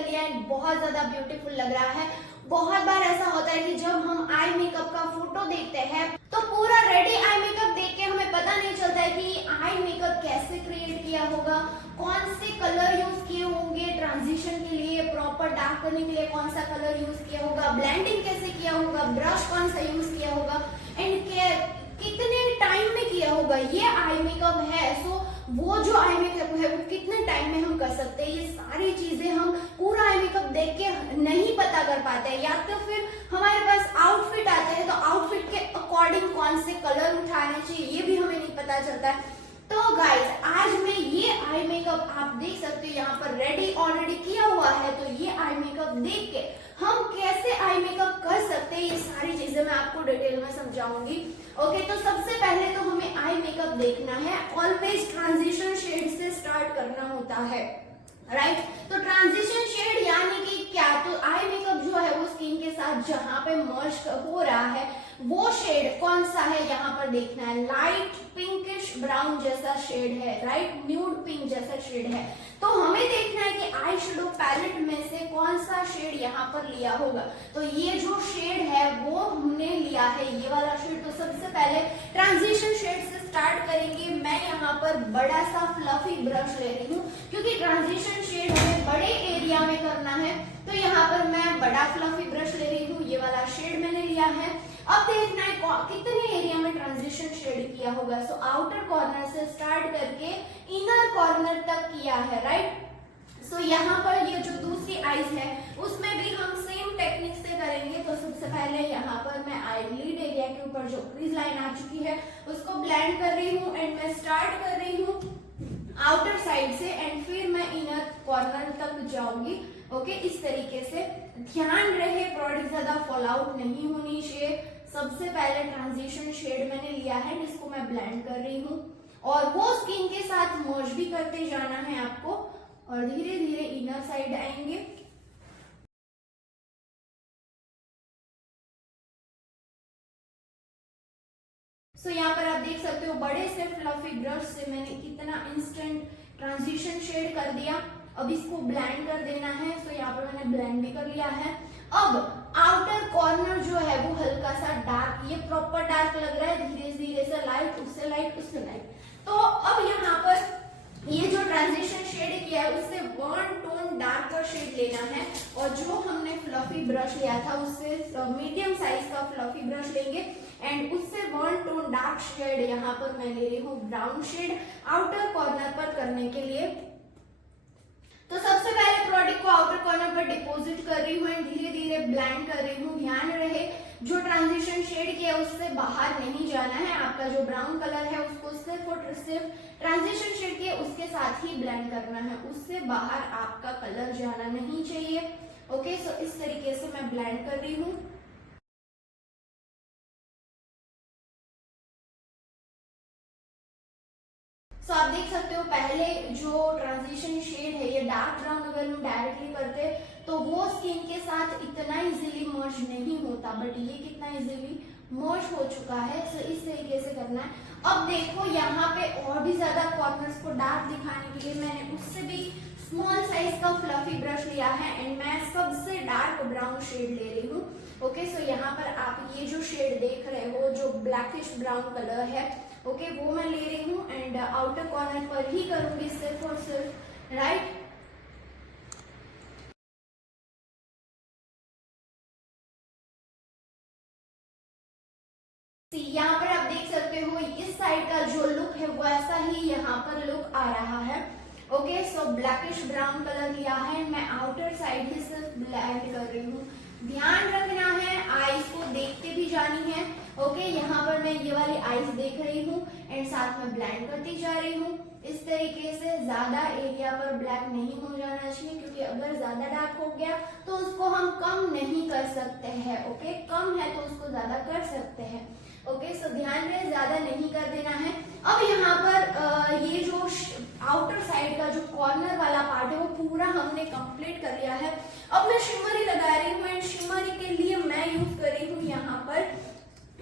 कर लिया है, बहुत ज्यादा ब्यूटीफुल लग रहा है। बहुत बार ऐसा होता है कि जब हम आई मेकअप का फोटो देखते हैं तो पूरा रेडी आई मेकअप देख के हमें पता नहीं चलता है कि आई मेकअप कैसे क्रिएट किया होगा, कौन से कलर यूज किए होंगे ट्रांजिशन के लिए, प्रॉपर डार्क करने के लिए कौन सा कलर यूज किया होगा, ब्लेंडिंग कैसे किया होगा, ब्रश कौन सा यूज किया होगा एंड कितने टाइम में किया होगा। ये आई मेकअप है, सो वो जो आई मेकअप है वो कितने टाइम में हम कर सकते हैं, ये सारी चीजें हम पूरा आई मेकअप देख के नहीं पता कर पाते हैं। या तो फिर हमारे पास आउटफिट आते हैं तो आउटफिट के अकॉर्डिंग कौन से कलर उठाने चाहिए ये भी हमें नहीं पता चलता है। तो गाइस आज मैं ये आई मेकअप आप देख सकते हो यहाँ पर रेडी ऑलरेडी किया हुआ है, तो ये आई मेकअप देख के हम कैसे आई मेकअप कर सकते हैं ये सारी चीजें मैं आपको डिटेल में समझाऊंगी। ओके, तो सबसे पहले तो हमें आई मेकअप देखना है, ऑलवेज ट्रांजिशन शेड से स्टार्ट करना होता है, राइट। तो ट्रांजिशन शेड यानी कि क्या, तो आई मेकअप जो है वो स्किन के साथ जहां पे मर्ज हो रहा है वो शेड कौन सा है यहाँ पर देखना है। लाइट पिंकिश ब्राउन जैसा शेड है, राइट, न्यूड पिंक जैसा शेड है। तो हमें देखना है कि आई शेडो पैलेट में से कौन सा शेड यहाँ पर लिया होगा। तो ये जो शेड है वो हमने लिया है, ये वाला शेड। तो सबसे पहले ट्रांजिशन शेड से स्टार्ट करेंगे। मैं यहाँ पर बड़ा सा फ्लफी ब्रश ले रही हूँ क्योंकि ट्रांजिशन शेड हमें बड़े एरिया में करना है, तो यहाँ पर मैं बड़ा फ्लफी ब्रश ले रही हूँ। ये वाला शेड मैंने लिया है। अब देखना है कितने एरिया में ट्रांजिशन शेड किया होगा। सो आउटर कॉर्नर से स्टार्ट करके इनर कॉर्नर तक किया है, राइट। सो यहाँ पर ये जो दूसरी आईज है उसमें भी हम सेम टेक्निक से करेंगे। तो सबसे पहले यहाँ पर मैं आईलिड एरिया के ऊपर जो क्रीज लाइन आ चुकी है उसको ब्लेंड कर रही हूँ एंड मैं स्टार्ट कर रही हूँ आउटर साइड से एंड फिर मैं इनर कॉर्नर तक जाऊंगी। ओके, इस तरीके से ध्यान रहे प्रोडक्ट ज्यादा फॉल आउट नहीं होनी चाहिए। सबसे पहले ट्रांजिशन शेड मैंने लिया है जिसको मैं ब्लेंड कर रही हूँ और वो स्किन के साथ मर्ज भी करते जाना है आपको और धीरे धीरे इनर साइड आएंगे। सो यहाँ पर आप देख सकते हो बड़े से फ्लफी ब्रश से मैंने कितना इंस्टेंट ट्रांजिशन शेड कर दिया। अब इसको ब्लेंड कर देना है। सो यहाँ पर मैंने ब्लेंड भी कर लिया है। अब आउटर कॉर्नर जो है वो हल्का सा डार्क, ये प्रॉपर डार्क लग रहा है, धीरे धीरे से लाइट, उससे लाइट, उससे लाइट। तो अब यहाँ पर ये जो ट्रांजिशन शेड किया है उससे वन टोन डार्कर शेड लेना है और जो हमने फ्लफी ब्रश लिया था उससे मीडियम साइज का फ्लफी ब्रश लेंगे एंड उससे वन टोन डार्क शेड यहाँ पर मैं ले रही हूँ ब्राउन शेड आउटर कॉर्नर पर करने के लिए। तो सबसे पहले प्रोडक्ट को आउटर कॉर्नर पर डिपॉजिट कर रही हूँ एंड धीरे धीरे ब्लेंड कर रही हूँ। ध्यान रहे जो ट्रांजिशन शेड किया उससे बाहर नहीं जाना है। आपका जो ब्राउन कलर है उसको सिर्फ और सिर्फ ट्रांजिशन शेड किया उसके साथ ही ब्लेंड करना है, उससे बाहर आपका कलर जाना नहीं चाहिए। ओके, सो इस तरीके से मैं ब्लेंड कर रही हूँ। तो आप देख सकते हो पहले जो ट्रांजिशन शेड है ये डार्क ब्राउन अगर हम डायरेक्टली करते तो वो स्किन के साथ इतना इजीली मर्ज नहीं होता, बट ये कितना इजीली मर्ज हो चुका है। सो इस तरीके से करना है। अब देखो यहाँ पे और भी ज्यादा कॉर्नर्स को डार्क दिखाने के लिए मैंने उससे भी स्मॉल साइज का फ्लफी ब्रश लिया है एंड मैं सबसे डार्क ब्राउन शेड ले रही हूँ। ओके, सो यहाँ पर आप ये जो शेड देख रहे हो जो ब्लैकिश ब्राउन कलर है, ओके, वो मैं ले रही हूँ एंड आउटर कॉर्नर पर ही करूंगी सिर्फ और सिर्फ, राइट। यहाँ पर आप देख सकते हो इस साइड का जो लुक है वो ऐसा ही यहाँ पर लुक आ रहा है। ओके, सो ब्लैकिश ब्राउन कलर लिया है, मैं आउटर साइड ही सिर्फ ब्लेंड कर रही हूँ। ध्यान रखना है आईज को देखते भी जानी है। ओके, यहाँ पर मैं ये वाली आईज देख रही हूँ एंड साथ में ब्लेंड करती जा रही हूँ। इस तरीके से ज्यादा एरिया पर ब्लैक नहीं हो जाना चाहिए क्योंकि अगर ज्यादा डार्क हो गया तो उसको हम कम नहीं कर सकते हैं। ओके, कम है तो उसको ज्यादा कर सकते हैं। ओके, सो ध्यान रहे ज्यादा नहीं कर देना है। अब यहाँ पर ये जो आउटर साइड का जो कॉर्नर वाला पार्ट है वो पूरा हमने कंप्लीट कर लिया है। अब मैं शिमरी लगा रही हूँ एंड शिमरी के लिए मैं यूज कर रही हूँ यहाँ पर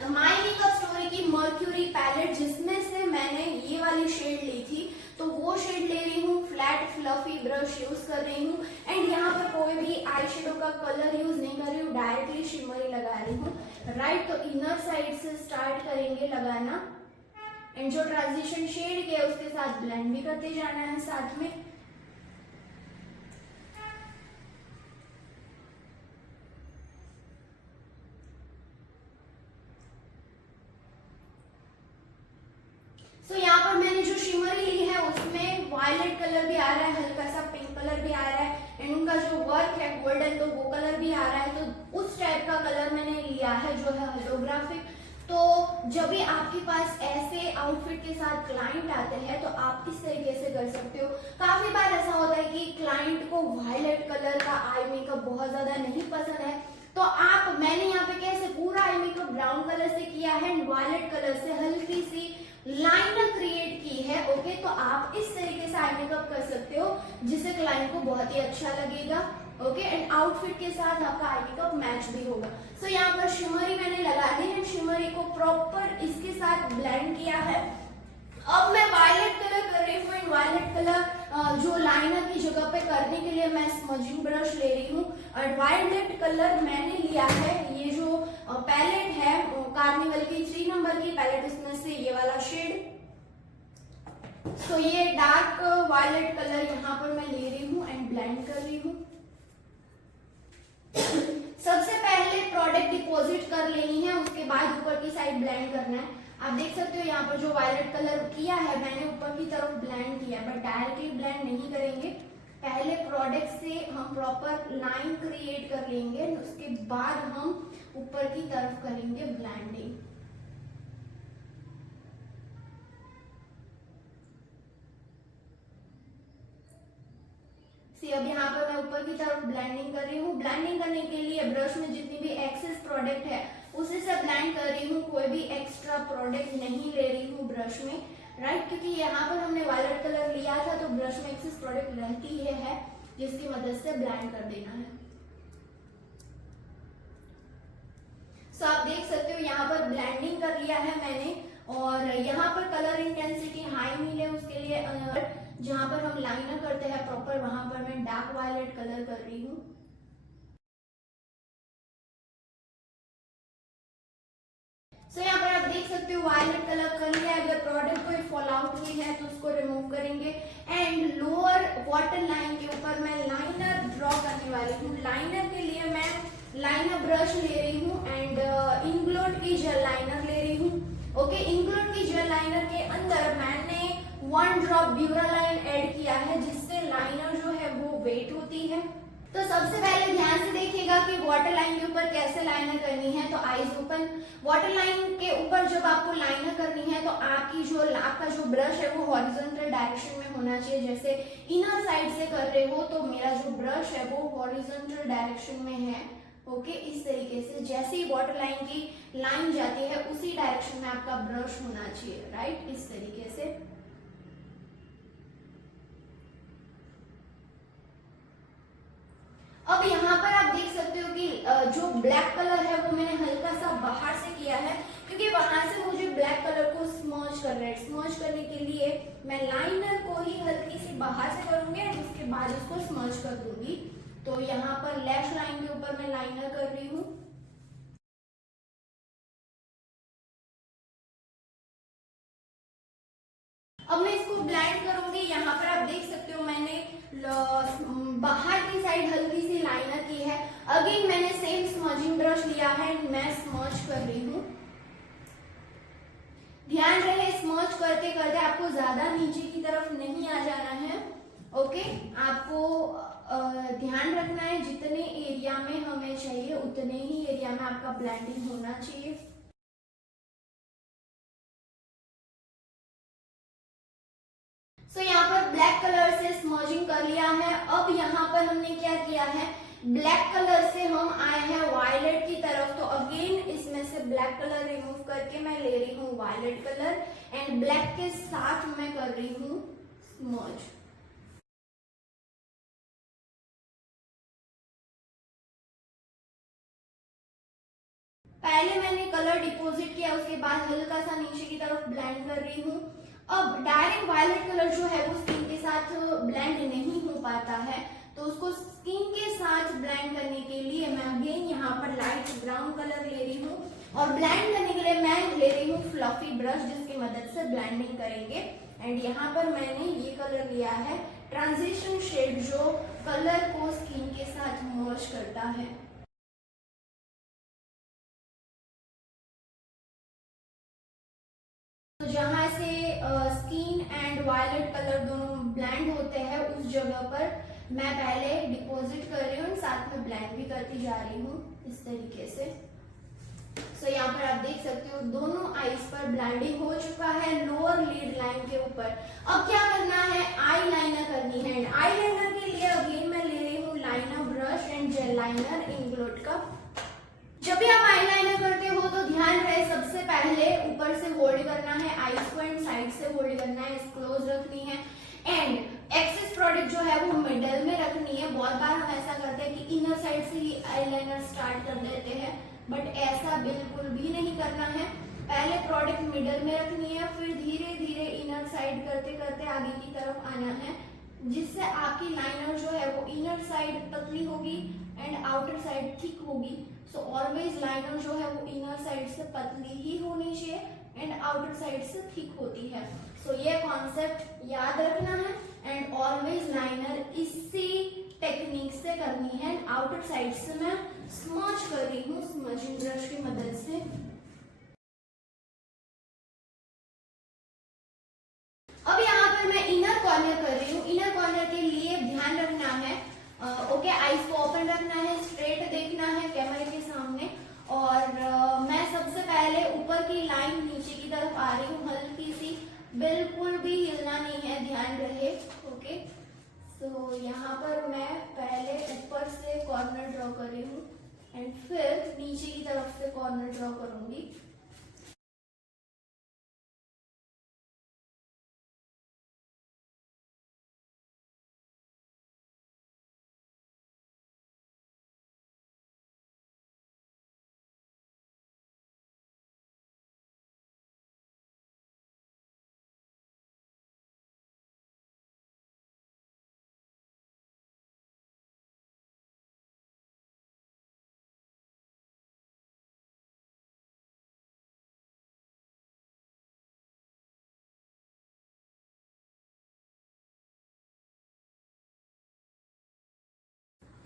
माय मेकअप स्टोरी की मर्क्यूरी पैलेट जिसमें से मैंने ये वाली शेड ली थी, तो वो शेड ले रही हूँ। फ्लैट फ्लफी ब्रश यूज कर रही हूँ एंड यहाँ पर कोई शेडो का कलर यूज नहीं कर रही हूँ, डायरेक्टली शिमरी लगा रही हूँ, राइट। तो इनर साइड से स्टार्ट करेंगे लगाना, एंड जो ट्रांजिशन शेड किया उसके साथ ब्लेंड भी करते जाना है साथ में। सो यहाँ पर मैंने जो शिमरी ली है उसमें वायलेट कलर भी आ रहा है, हल्का सा पिंक कलर भी आ रहा है, एंड उनका जो वर्क है गोल्डन, तो वो कलर भी आ रहा है। तो उस टाइप का कलर मैंने लिया है जो है होलोग्राफिक। तो जब भी आपके पास ऐसे आउटफिट के साथ क्लाइंट आते हैं तो आप इस तरीके से कर सकते हो। काफी बार ऐसा होता है कि क्लाइंट को वायलेट कलर का आई मेकअप बहुत ज्यादा नहीं पसंद है, तो मैंने यहाँ पे कैसे पूरा आई मेकअप ब्राउन कलर से किया है एंड वायलेट कलर से हल्की सी लाइनर क्रिएट की है, ओके। तो आप इस तरीके से आई मेकअप कर सकते हो जिससे क्लाइंट को बहुत ही अच्छा लगेगा, ओके, एंड आउटफिट के साथ आपका आई मेकअप मैच भी होगा। सो यहाँ पर शिमरी मैंने लगा दी है, शिमरी को प्रॉपर इसके साथ ब्लेंड किया है। अब मैं वायलेट कलर कर रही हूँ, एंड वायलेट कलर जो लाइनर की जगह पे करने के लिए मैं स्मजिंग ब्रश ले रही हूँ, और वायलेट कलर मैंने लिया है, ये जो पैलेट है कार्निवल की 3 नंबर की पैलेट, इसमें से ये वाला शेड। सो ये डार्क वायलेट कलर यहाँ पर मैं ले रही हूँ एंड ब्लेंड कर रही हूँ। सबसे पहले प्रोडक्ट डिपॉजिट कर लेनी है, उसके बाद ऊपर की साइड ब्लेंड करना है। आप देख सकते हो यहाँ पर जो वायलेट कलर किया है मैंने ऊपर की तरफ ब्लेंड किया, बट डायरेक्टली ब्लेंड नहीं करेंगे। पहले प्रोडक्ट से हम प्रॉपर लाइन क्रिएट कर लेंगे, उसके बाद हम ऊपर की तरफ करेंगे ब्लेंडिंग। अब यहाँ पर मैं ऊपर की तरफ ब्लेंडिंग कर रही हूँ। ब्लेंडिंग करने के लिए ब्रश में जितनी भी एक्सेस प्रोडक्ट है उसी से ब्लेंड कर रही हूँ, कोई भी एक्स्ट्रा प्रोडक्ट नहीं ले रही हूँ ब्रश में, राइट, क्योंकि यहाँ पर हमने वायलेट कलर लिया था तो ब्रश में एक्सेस प्रोडक्ट रहती है जिसकी मदद से ब्लेंड कर देना है। सो आप देख सकते हो यहाँ पर ब्लेंडिंग कर लिया है मैंने, और यहाँ पर कलर इंटेंसिटी हाई मिले उसके लिए जहां पर हम लाइनर करते हैं प्रॉपर वहां पर मैं डार्क वायलेट कलर कर रही हूँ। सो यहाँ पर आप देख सकते हो वायलेट कलर कर लिया है। अगर प्रोडक्ट कोई फॉल आउट हुई है तो उसको रिमूव करेंगे, एंड लोअर वाटर लाइन के ऊपर मैं लाइनर ड्रॉ करने वाली हूँ। लाइनर के लिए मैं लाइनर ब्रश ले रही हूँ एंड इंग्लोड की जेल लाइनर ले रही हूँ, ओके। इंग्लोड की जेल लाइनर के अंदर मैंने 1 ड्रॉप ब्यूरालाइन ऐड किया है जिससे लाइनर जो है वो वेट होती है। तो सबसे पहले ध्यान से देखिएगा कि वाटर लाइन के ऊपर कैसे लाइनर करनी है। तो आईज ओपन, वाटर लाइन के ऊपर जब आपको लाइनर करनी है तो आपका जो ब्रश है वो हॉरिजॉन्टल डायरेक्शन में होना चाहिए। जैसे इनर साइड से कर रहे हो तो मेरा जो ब्रश है वो हॉरिजॉन्टल डायरेक्शन में है, ओके। इस तरीके से जैसे ही वाटर लाइन की लाइन जाती है उसी डायरेक्शन में आपका ब्रश होना चाहिए, राइट, इस तरीके से। अब यहाँ पर आप देख सकते हो कि जो ब्लैक कलर है वो मैंने हल्का सा बाहर से किया है, क्योंकि वहां से मुझे ब्लैक कलर को स्मर्ज करना है। स्मर्ज करने के लिए मैं लाइनर को ही हल्की सी बाहर से करूंगी और उसके बाद उसको स्मर्ज कर दूंगी। तो यहाँ पर लैश लाइन के ऊपर मैं लाइनर कर रही हूँ। अब मैं इसको ब्लेंड करूंगी। यहाँ पर आप देख सकते हो मैंने बाहर की साइड हल्की सी लाइनर की है। अगेन मैंने सेम स्मजिंग ब्रश लिया है, मैं स्मर्ज कर रही हूँ। ध्यान रहे स्मर्ज करते करते आपको ज्यादा नीचे की तरफ नहीं आ जाना है, ओके। आपको ध्यान रखना है जितने एरिया में हमें चाहिए उतने ही एरिया में आपका ब्लेंडिंग होना चाहिए। सो यहाँ पर ब्लैक कलर से स्मर्जिंग कर लिया है। अब यहाँ पर हमने क्या किया है, ब्लैक कलर से हम आए हैं वायलेट की तरफ, तो अगेन इसमें से ब्लैक कलर रिमूव करके मैं ले रही हूँ वायलेट कलर, एंड ब्लैक के साथ मैं कर रही हूँ स्मर्ज। पहले मैंने कलर डिपॉजिट किया, उसके बाद हल्का सा नीचे की तरफ ब्लेंड कर रही हूँ। अब डायरेक्ट वायलेट कलर जो है वो स्किन के साथ ब्लेंड नहीं हो पाता है, तो उसको स्किन के साथ ब्लेंड करने के लिए मैं अगेन यहाँ पर लाइट ब्राउन कलर ले रही हूँ और ब्लेंड करने के लिए मैं ले रही हूँ फ्लफी ब्रश जिसकी मदद से ब्लेंडिंग करेंगे। एंड यहाँ पर मैंने ये कलर लिया है ट्रांजिशन शेड जो कलर को स्किन के साथ मर्ज करता है। तो जहाँ से स्किन एंड वायलेट कलर दोनों ब्लेंड होते हैं उस जगह पर मैं पहले डिपॉजिट कर रही हूँ, साथ में ब्लेंड भी करती जा रही हूँ इस तरीके से। सो यहाँ पर आप देख सकते हो दोनों आईज पर ब्लेंडिंग हो चुका है लोअर लिड लाइन के ऊपर। अब क्या करना है, आई लाइनर करनी है। एंड आई लाइनर के लिए अगेन मैं ले रही हूँ liner brush and gel liner Inglot का। जब भी आप आईलाइनर करते हो तो ध्यान रहे सबसे पहले ऊपर से होल्ड करना है, आईज को एंड साइड से होल्ड करना है, क्लोज रखनी है एंड एक्सेस प्रोडक्ट जो है वो मिडल में रखनी है। बहुत बार हम ऐसा करते हैं कि इनर साइड से ही आईलाइनर स्टार्ट कर देते हैं, बट ऐसा बिल्कुल भी नहीं करना है। पहले प्रोडक्ट मिडल में रखनी है, फिर धीरे धीरे इनर साइड करते करते आगे की तरफ आना है, जिससे आपकी लाइनर जो है वो इनर साइड पतली होगी एंड आउटर साइड थिक होगी। सो ऑलवेज लाइनर जो है वो इनर साइड से पतली ही होनी चाहिए एंड आउटर साइड से थिक होती है। सो ये कॉन्सेप्ट याद रखना है एंड ऑलवेज लाइनर इसी टेक्निक से करनी है। आउटर साइड से मैं स्मच कर रही हूँ स्मचिंग ब्रश की मदद से। अब यहाँ पर मैं इनर कॉर्नर कर रही हूँ। इनर कॉर्नर के लिए ध्यान रखना है ओके, आईज को ओपन रखना है, स्ट्रेट देखना है कैमरे के सामने। और मैं सबसे पहले ऊपर की लाइन नीचे की तरफ आ रही हूँ हल्की सी, बिल्कुल भी हिलना नहीं है, ध्यान रहे ओके। सो यहाँ पर मैं पहले ऊपर से कॉर्नर ड्रॉ कर रही हूँ एंड फिर नीचे की तरफ से कॉर्नर ड्रॉ करूंगी।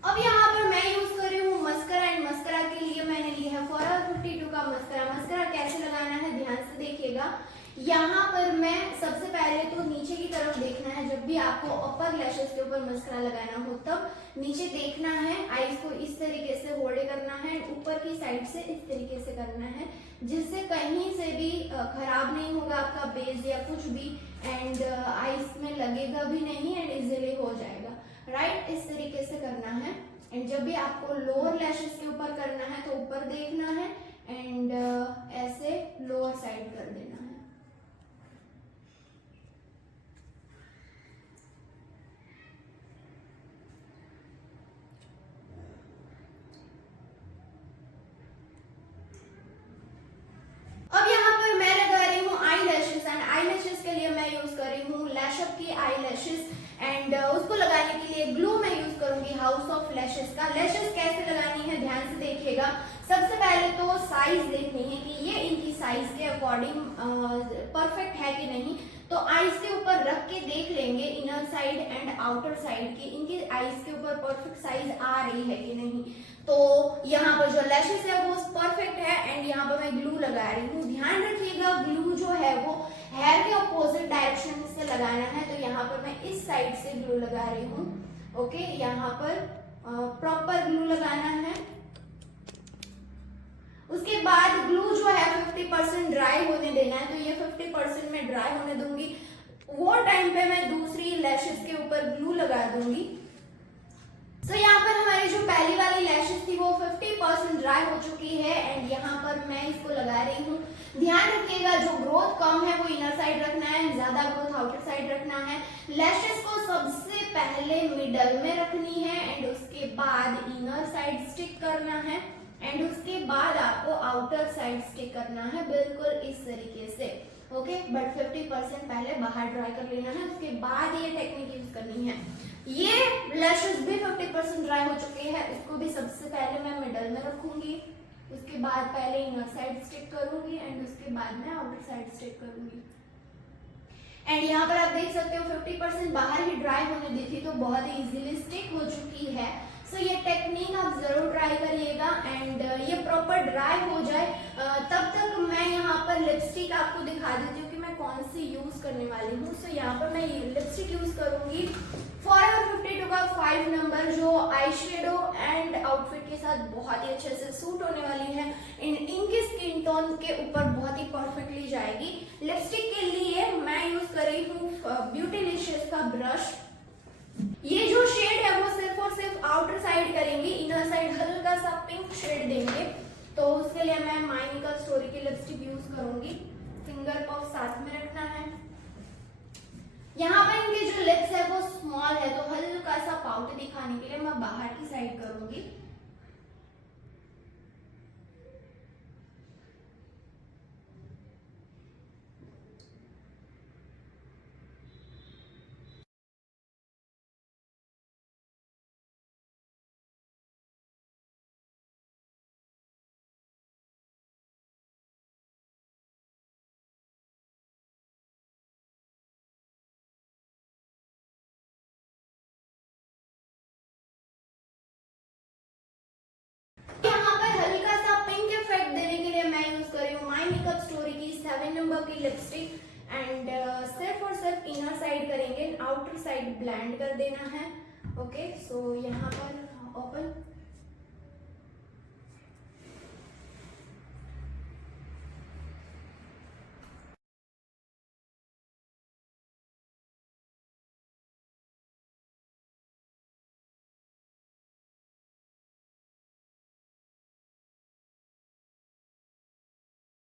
अब यहाँ पर मैं यूज कर रही हूँ मस्करा एंड मस्करा के लिए मैंने लिया है फॉरएवर 52 का मस्करा। मस्करा कैसे लगाना है ध्यान से देखिएगा। यहाँ पर मैं सबसे पहले तो नीचे की तरफ देखना है, जब भी आपको अपर लैशेस के ऊपर मस्करा लगाना हो तब नीचे देखना है, आईज को इस तरीके से होल्ड करना है, ऊपर की साइड से इस तरीके से करना है, जिससे कहीं से भी खराब नहीं होगा आपका बेस या कुछ भी एंड आईज में लगेगा भी नहीं एंड इजिली हो जाएगा राइट। इस तरीके से करना है एंड जब भी आपको लोअर लैशेस के ऊपर करना है तो ऊपर देखना है एंड ऐसे लोअर साइड कर देना है। अब यहाँ पर मैं लगा रही हूँ eye lashes and eye lashes के लिए मैं यूज कर रही हूँ लैशअप की आई लैशेस एंड उसको लगाने के लिए ग्लू मैं यूज करूंगी हाउस ऑफ लैशेस का। लैशेस कैसे लगानी है ध्यान से देखिएगा। सबसे पहले तो साइज देखनी है कि ये इनकी साइज के अकॉर्डिंग परफेक्ट है कि नहीं। तो आईज के ऊपर रख के देख लेंगे inner side and outer side की इनकी आईज के ऊपर परफेक्ट साइज आ रही है कि नहीं। तो यहाँ पर जो लैशेस है वो परफेक्ट है एंड यहाँ पर मैं ग्लू लगा रही हूँ। ध्यान रखिएगा ग्लू जो है वो हेयर के अपोजिट डायरेक्शन से लगाना है। तो यहाँ पर मैं इस साइड से ग्लू लगा रही हूँ ओके। यहाँ पर प्रॉपर ग्लू लगाना है। उसके बाद ग्लू जो है 50% ड्राई होने देना है। तो ये 50% में ड्राई होने दूंगी, वो टाइम पे मैं दूसरी लैशेस के ऊपर ग्लू लगा दूंगी। तो यहाँ पर हमारी जो पहली वाली लैशेस थी वो 50% ड्राई हो चुकी है एंड यहाँ पर मैं इसको लगा रही हूँ। ध्यान रखिएगा जो ग्रोथ कम है वो इनर साइड रखना है, ज्यादा ग्रोथ आउटर साइड रखना है। लैशेस को सबसे पहले मिडल में रखनी है एंड उसके बाद इनर साइड स्टिक करना है एंड उसके बाद आपको आउटर साइड स्टिक करना है बिल्कुल इस तरीके से। ओके, बट 50% पहले बाहर ड्राई कर लेना है, उसके बाद ये टेक्निक यूज करनी है। ये लैशेस भी 50% ड्राई हो चुके हैं, इसको भी सबसे पहले मैं मिडल में रखूंगी, उसके बाद पहले इनर साइड स्टिक करूंगी एंड उसके बाद मैं आउटर साइड स्टिक करूंगी। एंड यहाँ पर आप देख सकते हो 50% बाहर ही ड्राई होने दी थी, तो बहुत ही इजीली स्टिक हो चुकी है। सो ये टेक्निक आप जरूर ट्राई करिएगा एंड ये प्रॉपर ड्राई हो जाए तब तक मैं यहाँ पर लिपस्टिक आपको दिखा देती हूँ कि मैं कौन सी यूज करने वाली हूँ। सो यहाँ पर मैं लिपस्टिक यूज करूंगी फॉरएवर 52 का 5 नंबर, जो आई शेडो एंड आउटफिट के साथ बहुत ही अच्छे से सूट होने वाली है। इनके स्किन टोन के ऊपर बहुत ही परफेक्टली जाएगी। लिपस्टिक के लिए मैं यूज कर रही हूँ ब्यूटीलिशियस का ब्रश। ये जो शेड है वो सिर्फ और सिर्फ आउटर साइड करेंगे, इनर साइड हल्का सा पिंक शेड देंगे। तो उसके लिए मैं माय मेकअप स्टोरी की लिपस्टिक यूज करूंगी। फिंगर पफ साथ में रखना है। यहाँ पर इनके जो लिप्स है वो स्मॉल है, तो हल्का सा पाउडर दिखाने के लिए मैं बाहर की साइड करूंगी। की लिपस्टिक एंड सिर्फ और सिर्फ इनर साइड करेंगे, आउटर साइड ब्लेंड कर देना है। ओके, सो यहाँ पर ओपन,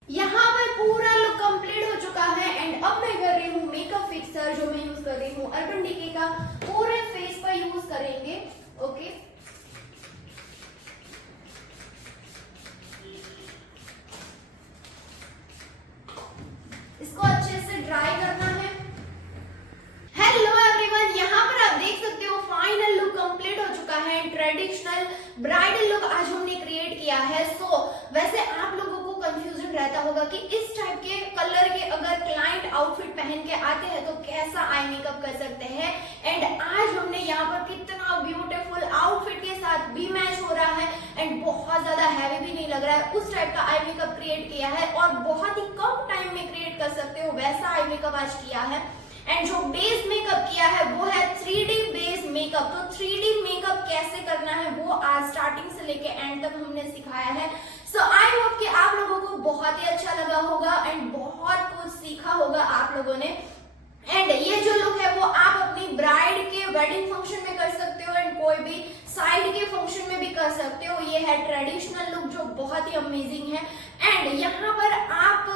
यहाँ पर पूरा लुक कंप्लीट हो चुका है एंड अब मैं कर रही हूँ मेकअप फिक्सर, जो मैं यूज कर रही हूँ अर्बन डिके का, पूरे फेस पर यूज करेंगे। ओके, इसको अच्छे से ड्राई करना है। हेलो एवरीवन, यहाँ पर आप देख सकते हो फाइनल लुक कंप्लीट हो चुका है। ट्रेडिशनल ब्राइडल लुक आज हमने क्रिएट किया है। सो वैसे आप लोगों को कंफ्यूजन रहता होगा कि इस टाइप के कलर के अगर क्लाइंट आउटफिट पहन के आते हैं तो कैसा आई मेकअप कर सकते हैं। एंड आज हमने यहाँ पर कितना ब्यूटीफुल आउटफिट के साथ भी मैच हो रहा है एंड बहुत ज्यादा हैवी भी नहीं लग रहा है, उस टाइप का आई मेकअप क्रिएट किया है और बहुत ही कम टाइम में क्रिएट कर सकते हो वैसा आई मेकअप आज किया है। एंड जो बेस मेकअप किया है वो है 3D बेस मेकअप। तो 3D मेकअप कैसे करना है वो आज स्टार्टिंग से लेके एंड तक हमने सिखाया है। सो आई होप कि आप लोगों को बहुत ही अच्छा लगा होगा एंड बहुत कुछ सीखा होगा आप लोगों ने। एंड ये जो लुक है वो आप अपनी ब्राइड के वेडिंग फंक्शन में कर सकते हो एंड कोई भी साइड के फंक्शन में भी कर सकते हो। ये है ट्रेडिशनल लुक जो बहुत ही अमेजिंग है। एंड यहाँ पर आप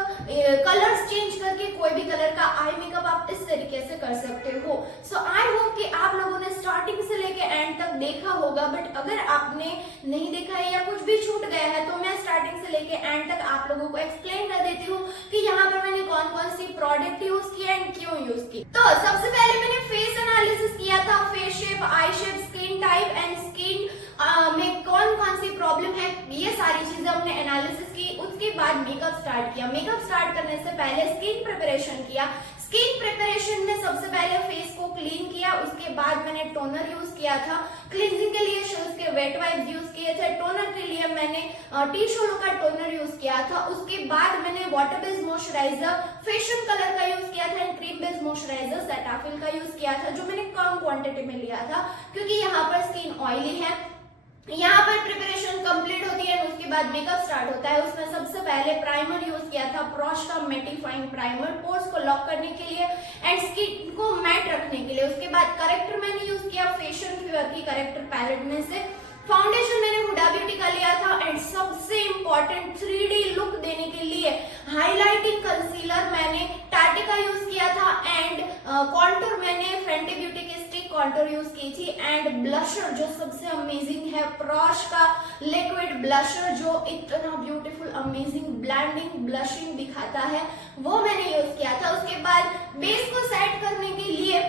कलर्स चेंज करके कोई भी कलर का आई मेकअप आप इस तरीके से कर सकते हो। सो आई होप कि आप लोगों ने स्टार्टिंग से लेके एंड तक देखा होगा, बट अगर आपने नहीं देखा है या कुछ भी छूट गया है तो मैं स्टार्टिंग से लेके एंड तक आप लोगों को एक्सप्लेन कर देती हूँ कि यहाँ पर मैंने कौन कौन सी प्रोडक्ट यूज की एंड क्यों यूज की। तो सबसे पहले मैंने फेस एनालिसिस किया था, face shape, I shape, skin type and skin में कौन कौन सी प्रॉब्लम है, ये सारी चीजें हमने एनालिसिस की। उसके बाद मेकअप स्टार्ट किया। मेकअप स्टार्ट करने से पहले स्किन प्रिपरेशन किया। स्किन प्रिपरेशन में सबसे पहले फेस को क्लीन किया, उसके बाद मैंने टोनर यूज किया था। क्लींजिंग के लिए शूज के वेट वाइप्स यूज किए थे। टोनर के लिए मैंने टिशोलो का टोनर यूज किया था। उसके बाद मैंने water based moisturiser fashion colour का यूज किया था and cream based moisturiser Cetaphil का यूज किया था, जो मैंने कम क्वांटिटी में लिया था क्योंकि यहाँ पर स्किन ऑयली है। यहाँ पर प्रिपरेशन कंप्लीट होती है, उसके बाद मेकअप स्टार्ट होता है। उसमें सबसे पहले प्राइमर यूज किया था, प्रॉश का मैटिफाइंग प्राइमर, पोर्स को लॉक करने के लिए एंड स्किन को मैट रखने के लिए। उसके बाद करेक्टर मैंने यूज किया फैशन फ्यूअर की करेक्टर पैलेट में से। फाउंडेशन मैंने हुडा ब्यूटी का लिया था एंड सबसे इम्पोर्टेंट 3D लुक देने के लिए हाईलाइटिंग कंसीलर मैंने टाटे का यूज किया था एंड कॉन्टूर मैंने फेंटी ब्यूटी के स्टिक कॉन्टोर यूज की थी एंड ब्लशर जो सबसे अमेजिंग है, प्रॉश का लिक्विड ब्लशर जो इतना ब्यूटीफुल अमेजिंग ब्लैंडिंग ब्लशिंग दिखाता है, वो मैंने यूज किया था। उसके बाद बेस को सेट करने के लिए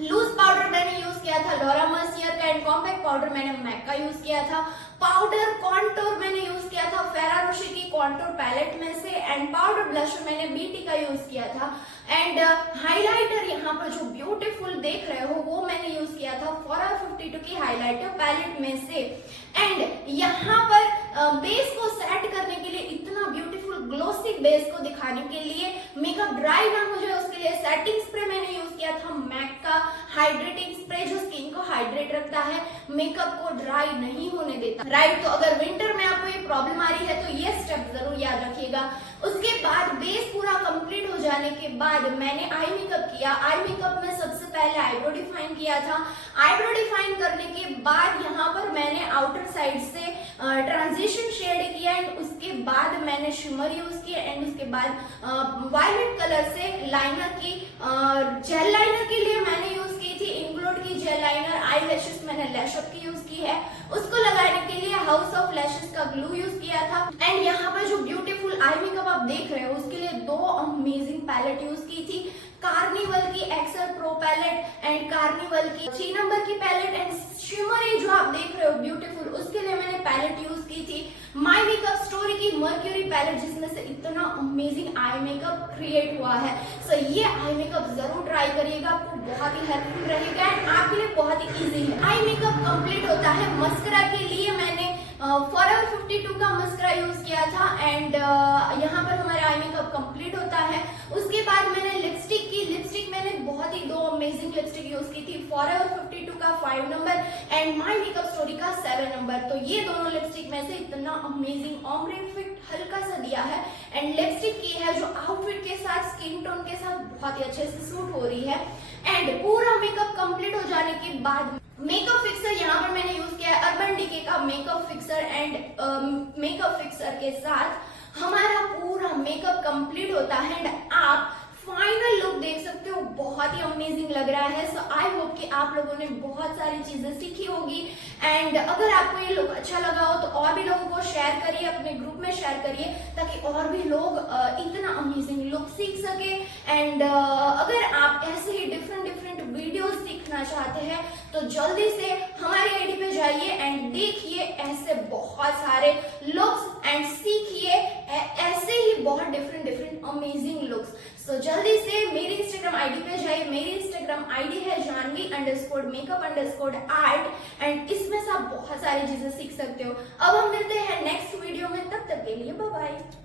लूज पाउडर मैंने यूज किया था लॉरा मर्सियर का एंड कॉम्पैक्ट पाउडर मैंने मैक का यूज किया था। पाउडर कॉन्टोर मैंने यूज किया था फेरारोशी की कॉन्टोर पैलेट में से एंड पाउडर ब्लशर मैंने बीटी का यूज किया था एंड हाइलाइटर यहाँ पर जो ब्यूटीफुल देख रहे हो वो मैंने यूज किया था फॉरएवर 52 की हाइलाइटर पैलेट में से। एंड यहाँ पर बेस को सेट करने के लिए इतना ब्यूटीफुल ग्लोसी बेस को दिखाने के लिए मेकअप ड्राई ना हो जाए उसके लिए सेटिंग स्प्रे मैंने यूज किया था मैक का हाइड्रेटिंग स्प्रे जो स्किन को हाइड्रेट रखता है, मेकअप को ड्राई नहीं होने देता, राइट। तो अगर विंटर में आपको ये प्रॉब्लम आ रही है तो ये स्टेप जरूर याद रखिएगा। उसके बाद बेस पूरा कंप्लीट हो जाने के बाद मैंने आई मेकअप किया। आई मेकअप में सबसे पहले आईब्रो डिफाइन किया था। आईब्रो डिफाइन करने के बाद यहाँ पर मैंने आउटर साइड से ट्रांजिशन शेड किया एंड उसके बाद मैंने शिमर यूज किया एंड उसके बाद वायलेट कलर से लाइनर की जेल लाइनर के लिए मैंने यूज की थी इंक्लूड की जेल लाइनर। आई लैशेस मैंने लैशअप की यूज की है, उसको लगाने के लिए हाउस ऑफ लैशेस का ग्लू यूज किया था। एंड यहाँ पर जो ब्यूटीफुल आई मेकअप आप देख रहे हो उसके लिए दो अमेजिंग पैलेट यूज की थी, कार्निवल की excel pro pallet and Carnival की 3 नंबर की पैलेट एंड शिमरी जो आप देख रहे हो ब्यूटीफुल उसके लिए मैंने पैलेट यूज की थी माय मेकअप स्टोरी की मर्क्यूरी पैलेट जिसमें से इतना अमेजिंग आई मेकअप क्रिएट हुआ है। सो ये आई मेकअप जरूर ट्राई करिएगा, आपको बहुत ही हेल्पफुल रहेगा एंड आपके लिए बहुत ही इजी है। आई मेकअप कंप्लीट होता है। मस्करा के लिए मैंने फॉरएवर 52 का मस्करा यूज किया था एंड यहाँ पर हमारा आई मेकअप कंप्लीट होता है। उसके बाद मैंने लिपस्टिक मैंने बहुत ही दो अमेजिंग लिपस्टिक यूज की थी, फॉरएवर 52 का 5 number and my makeup story का 7 नंबर। तो ये दोनों लिपस्टिक में से इतना अमेजिंग ऑम्ब्रे इफेक्ट हल्का सा दिया है एंड लिपस्टिक की है जो आउटफिट के साथ स्किन टोन के साथ बहुत ही अच्छे से सूट हो रही है। एंड पूरा मेकअप कंप्लीट हो जाने के बाद मेकअप फिक्सर यहाँ पर मैंने यूज किया है अर्बन डिके का makeup fixer and makeup fixer के साथ हमारा पूरा मेकअप कंप्लीट होता है एंड आप फाइनल लुक देख सकते हो, बहुत ही अमेजिंग लग रहा है। सो आई होप कि आप लोगों ने बहुत सारी चीजें सीखी होगी एंड अगर आपको ये लुक अच्छा लगा हो तो और भी लोगों को शेयर करिए, अपने ग्रुप में शेयर करिए ताकि और भी लोग इतना अमेजिंग लुक सीख सके। एंड अगर आप ऐसे ही डिफरेंट वीडियोस सीखना चाहते हैं तो जल्दी से हमारे आईडी पे जाइए एंड देखिए ऐसे बहुत सारे लुक्स एंड सीखिए ऐसे ही बहुत डिफरेंट अमेजिंग लुक्स। सो जल्दी से मेरी इंस्टाग्राम आईडी पे जाइए। मेरी इंस्टाग्राम आईडी है janvi_makeup_art एंड इसमें से आप बहुत सारी चीजें सीख सकते हो। अब हम मिलते हैं नेक्स्ट वीडियो में, तब तक के लिए बाय बाय।